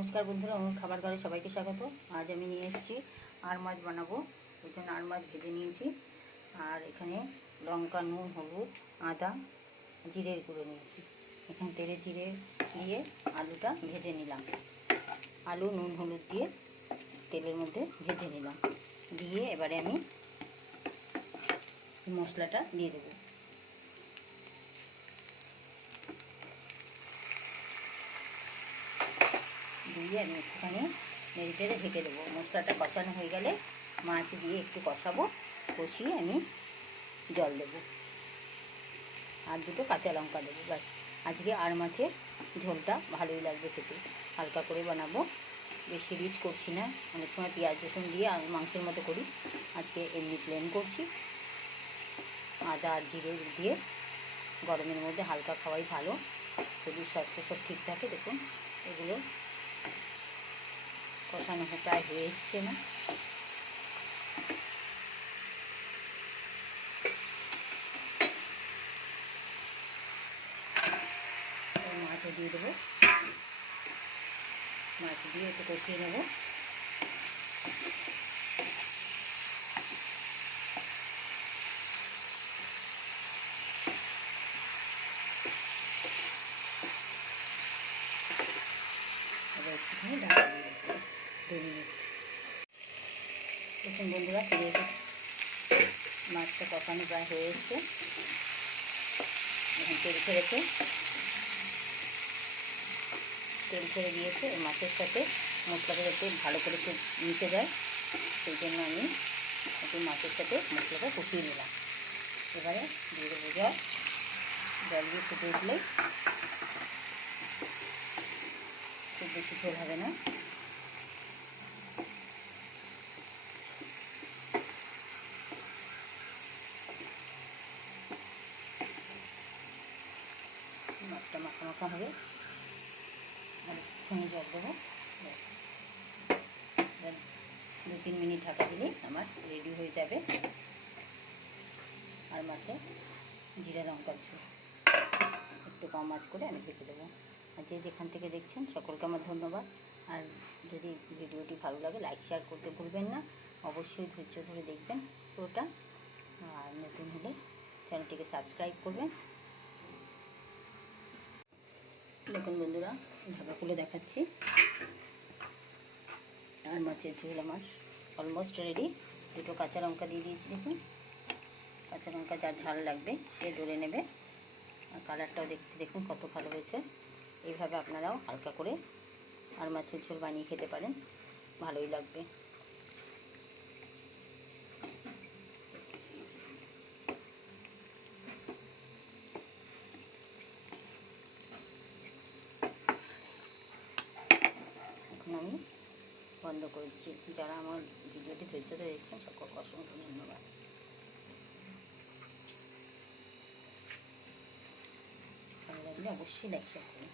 নমস্কার বন্ধুরা, আমার খাবার ঘরে সবাইকে স্বাগত। আজ আমি নিয়ে এসেছি আর মাছ বানাবো। ওই জন্য আর মাছ ভেজে নিয়েছি। আর এখানে লঙ্কা, নুন, হলুদ, আদা, জিরের গুঁড়ো নিয়েছি। এখানে তেলে জিরে দিয়ে আলুটা ভেজে নিলাম। আলু নুন হলুদ দিয়ে তেলের মধ্যে ভেজে নিলাম। দিয়ে এবারে আমি মশলাটা দিয়ে দেবো। দিয়ে আমি একটুখানি নেড়ে চেড়ে ঢেকে দেবো। মশলাটা কষানো হয়ে গেলে মাছ দিয়ে একটু কষাবো। কষিয়ে আমি জল দেবো আর দুটো কাঁচা লঙ্কা দেবো। ব্যাস, আজকে আর মাছের ঝোলটা ভালোই লাগবে খেতে। হালকা করে বানাবো, বেশি রিচ করছি না। অনেক সময় পেঁয়াজ রসুন দিয়ে আমি মাংসের মতো করি, আজকে এমনি প্লেন করছি। আদা আর জিরে দিয়ে গরমের মধ্যে হালকা খাওয়াই ভালো, শরীর স্বাস্থ্য সব ঠিক থাকে। দেখুন এগুলো কষানো প্রায় হয়ে এসছে না। মাছও দিয়ে দেবো। মাছ দিয়ে একটু কষিয়ে নেব। এবার একটুখানি ঢাকা দিয়ে দিচ্ছি 2 মিনিট। দেখুন বন্ধুরা, ফিরে এসে মাছটা কষানো প্রায় হয়ে এসছে। এখন তেল ছেড়ে দিয়েছে। এই মাছের সাথে মশলাটা যাতে ভালো করে খুব মিশে যায়, সেই জন্য আমি একটু মাছের সাথে মশলাটা কষিয়ে নিলাম। এবারে দিয়ে দেবো জল। জল দিয়ে ফুটে উঠলেই, খুব বেশি ঝোল হবে না, মাছটা মাখা মাখা হবে। আর একটুখানি জল দেবো। 2-3 মিনিট ঢাকা দিলেই আমার রেডি হয়ে যাবে আর মাছে জিরা লঙ্কার ঝোল। একটু কম আঁচ করে আমি ঢেকে দেবো। আর যে যেখান থেকে দেখছেন সকলকে আমার ধন্যবাদ। আর যদি ভিডিওটি ভালো লাগে লাইক শেয়ার করতে ভুলবেন না। অবশ্যই ধৈর্য ধরে দেখবেন পুরোটা। আর নতুন হলে চ্যানেলটিকে সাবস্ক্রাইব করবেন। দেখুন বন্ধুরা, ঢাকা খুলে দেখাচ্ছি। আর মাছের ঝোল আমার অলমোস্ট রেডি। দুটো কাঁচা লঙ্কা দিয়ে দিয়েছি। দেখুন, কাঁচা লঙ্কা যার ঝাল লাগবে সে ডলে নেবে। আর কালারটাও দেখতে দেখুন কত ভালো হয়েছে। এইভাবে আপনারাও হালকা করে আর মাছের ঝোল বানিয়ে খেতে পারেন, ভালোই লাগবে। এখন আমি বন্ধ করছি। যারা আমার ভিডিওটি ধৈর্য ধরে দেখছেন সকলকে অসংখ্য ধন্যবাদ। ভালো লাগলে অবশ্যই লাইক শেয়ার করুন।